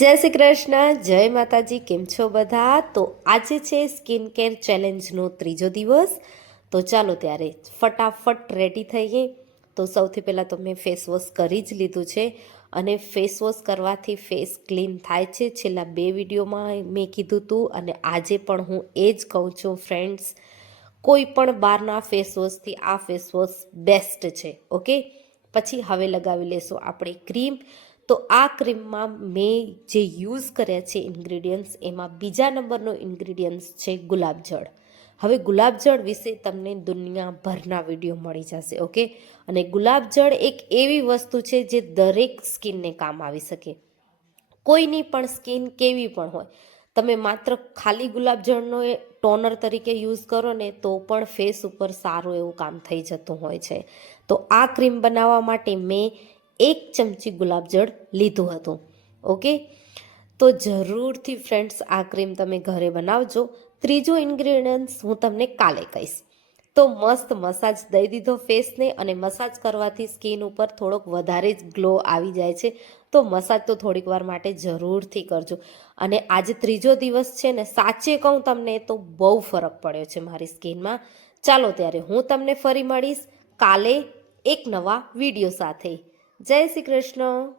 જય શ્રી કૃષ્ણ, જય માતાજી. કેમ છો બધા? તો આજે છે સ્કિન કેર ચેલેન્જનો ત્રીજો દિવસ. તો ચાલો ત્યારે ફટાફટ રેડી થઈએ. તો સૌથી પહેલાં તો મેં ફેસ વોશ કરી જ લીધું છે અને ફેસ વોશ કરવાથી ફેસ ક્લીન થાય છે. છેલ્લા 2 વિડીયોમાં મેં કીધું હતું અને આજે પણ હું એ જ કહું છું ફ્રેન્ડ્સ. કોઈ પણ બહારના ફેસ વોશથી આ ફેસ વોશ બેસ્ટ છે. ઓકે, પછી હવે લગાવી લેશું આપણે ક્રીમ. તો આ ક્રીમમાં મેં જે યુઝ કર્યા છે ઇન્ગ્રીડિયન્ટ્સ, એમાં બીજા નંબરનો ઇન્ગ્રીડિયન્ટ્સ છે ગુલાબજળ. હવે ગુલાબજળ વિશે તમને દુનિયાભરના વિડીયો મળી જશે. ઓકે, અને ગુલાબજળ એક એવી વસ્તુ છે જે દરેક સ્કિનને કામ આવી શકે. કોઈની પણ સ્કિન કેવી પણ હોય, તમે માત્ર ખાલી ગુલાબજળનો ટોનર તરીકે યુઝ કરો ને તો પણ ફેસ ઉપર સારું એવું કામ થઈ જતું હોય છે. તો આ ક્રીમ બનાવવા માટે મેં 1 ચમચી ગુલાબજળ લીધું હતું. ઓકે, તો જરૂરથી ફ્રેન્ડ્સ આ ક્રીમ તમે ઘરે બનાવજો. ત્રીજો ઇન્ગ્રીડિયન્ટ્સ હું તમને કાલે કહીશ. તો મસ્ત મસાજ દઈ દીધો ફેસને, અને મસાજ કરવાથી સ્કિન ઉપર થોડોક વધારે જ ગ્લો આવી જાય છે. તો મસાજ તો થોડીક વાર માટે જરૂરથી કરજો. અને આજે ત્રીજો દિવસ છે ને, સાચે કહું તમને તો બહુ ફરક પડ્યો છે મારી સ્કિનમાં. ચાલો ત્યારે હું તમને ફરી મળીશ કાલે એક નવા વિડીયો સાથે. જય શ્રી કૃષ્ણ.